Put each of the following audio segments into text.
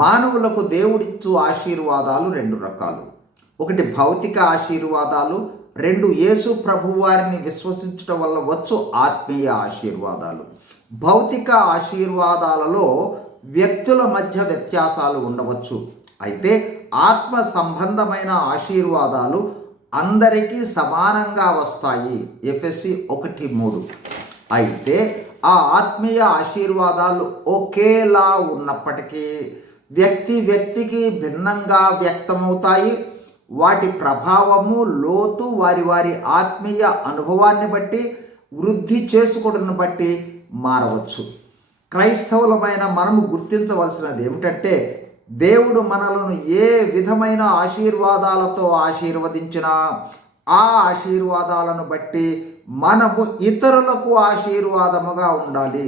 మానవులకు దేవుడిచ్చు ఆశీర్వాదాలు రెండు రకాలు. ఒకటి భౌతిక ఆశీర్వాదాలు, రెండు యేసు ప్రభువారిని విశ్వసించడం వల్ల వచ్చు ఆత్మీయ ఆశీర్వాదాలు. భౌతిక ఆశీర్వాదాలలో వ్యక్తుల మధ్య వ్యత్యాసాలు ఉండవచ్చు. అయితే ఆత్మ సంబంధమైన ఆశీర్వాదాలు అందరికీ సమానంగా వస్తాయి. ఎఫెసీ 1:3. అయితే ఆ ఆత్మీయ ఆశీర్వాదాలు ఒకేలా ఉన్నప్పటికీ వ్యక్తికి భిన్నంగా వ్యక్తమవుతాయి. వాటి ప్రభావము, లోతు వారి వారి ఆత్మీయ అనుభవాన్ని బట్టి, వృద్ధి చేసుకోవడాన్ని బట్టి మారవచ్చు. క్రైస్తవులమైన మనము గుర్తించవలసినది ఏమిటంటే, దేవుడు మనలను ఏ విధమైన ఆశీర్వాదాలతో ఆశీర్వదించినా ఆ ఆశీర్వాదాలను బట్టి మనము ఇతరులకు ఆశీర్వాదముగా ఉండాలి.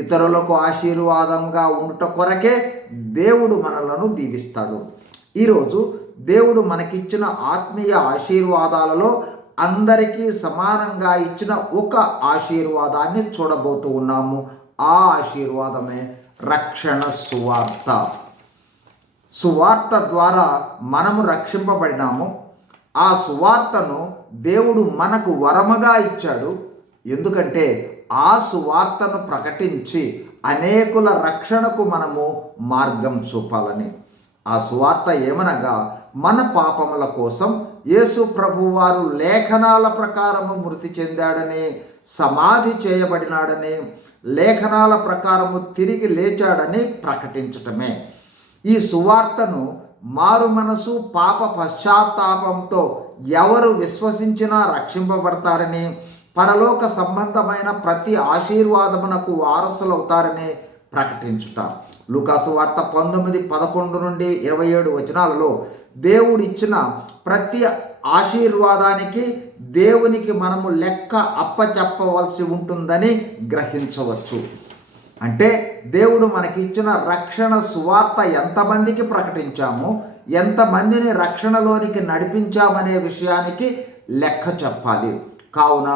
ఇతరులకు ఆశీర్వాదంగా ఉండుట కొరకే దేవుడు మనలను దీవిస్తాడు. ఈరోజు దేవుడు మనకిచ్చిన ఆత్మీయ ఆశీర్వాదాలలో అందరికీ సమానంగా ఇచ్చిన ఒక ఆశీర్వాదాన్ని చూడబోతూ ఉన్నాము. ఆ ఆశీర్వాదమే రక్షణ సువార్త. సువార్త ద్వారా మనము రక్షింపబడినాము. ఆ సువార్తను దేవుడు మనకు వరముగా ఇచ్చాడు. ఎందుకంటే ఆ సువార్తను ప్రకటించి అనేకుల రక్షణకు మనము మార్గం చూపాలని. ఆ సువార్త ఏమనగా, మన పాపముల కోసం యేసు ప్రభువారు లేఖనాల ప్రకారము మృతి చెందాడని, సమాధి చేయబడినాడని, లేఖనాల ప్రకారము తిరిగి లేచాడని ప్రకటించటమే. ఈ సువార్తను మారు మనసు, పాప పశ్చాత్తాపంతో ఎవరు విశ్వసించినా రక్షింపబడతారని, పరలోక సంబంధమైన ప్రతి ఆశీర్వాదమునకు వారసులవుతారని ప్రకటించుట. లూకాసు వార్త 19:11-27 దేవుడిచ్చిన ప్రతి ఆశీర్వాదానికి దేవునికి మనము లెక్క అప్పచెప్పవలసి ఉంటుందని గ్రహించవచ్చు. అంటే దేవుడు మనకిచ్చిన రక్షణ సువార్త ఎంతమందికి ప్రకటించాము, ఎంతమందిని రక్షణలోనికి నడిపించామనే విషయానికి లెక్క చెప్పాలి. కావున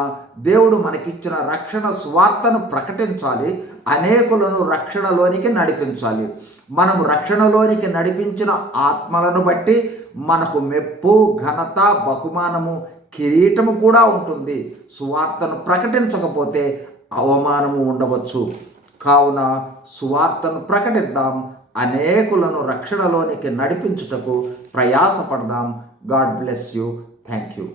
దేవుడు మనకిచ్చిన రక్షణ సువార్తను ప్రకటించాలి, అనేకులను రక్షణలోనికి నడిపించాలి. మనము రక్షణలోనికి నడిపించిన ఆత్మలను బట్టి మనకు మెప్పు, ఘనత, బహుమానము, కిరీటము కూడా ఉంటుంది. సువార్తను ప్రకటించకపోతే అవమానము ఉండవచ్చు. కావున సువార్తను ప్రకటిద్దాం, అనేకులను రక్షణలోనికి నడిపించుటకు ప్రయాసపడదాం. God bless you. Thank you.